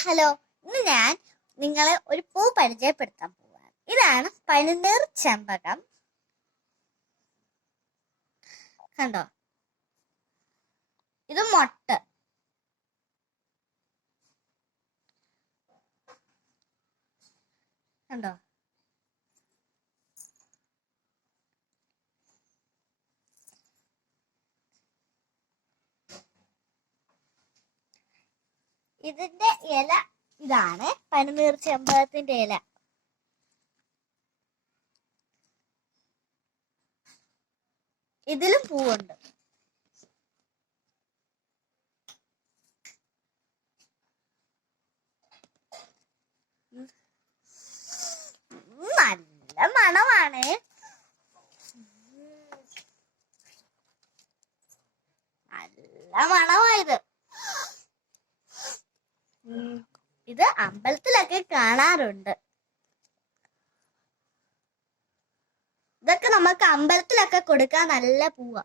Hello, ഇന്ന് ഞാൻ നിങ്ങളെ ഒരു പൂ പരിചയപ്പെടുത്താൻ പോവാണ്. ഇതാണ് പനിനീർ ചെമ്പകം. കണ്ടോ, ഇത് മൊട്ട്. കണ്ടോ, ഇതിന്റെ ഇല. ഇതാണ് പനിനീർ ചെമ്പകത്തിന്റെ ഇല. ഇതിലും പൂവുണ്ട്. നല്ല മണമാണ്. നല്ല മണമായത്. ഇത് അമ്പലത്തിലൊക്കെ കാണാറുണ്ട്. ഇതൊക്കെ നമുക്ക് അമ്പലത്തിലൊക്കെ കൊടുക്കാൻ നല്ല പൂവാ.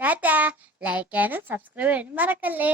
ടാറ്റാ. ലൈക്ക് ചെയ്യാനും സബ്സ്ക്രൈബ് ചെയ്യാനും മറക്കല്ലേ.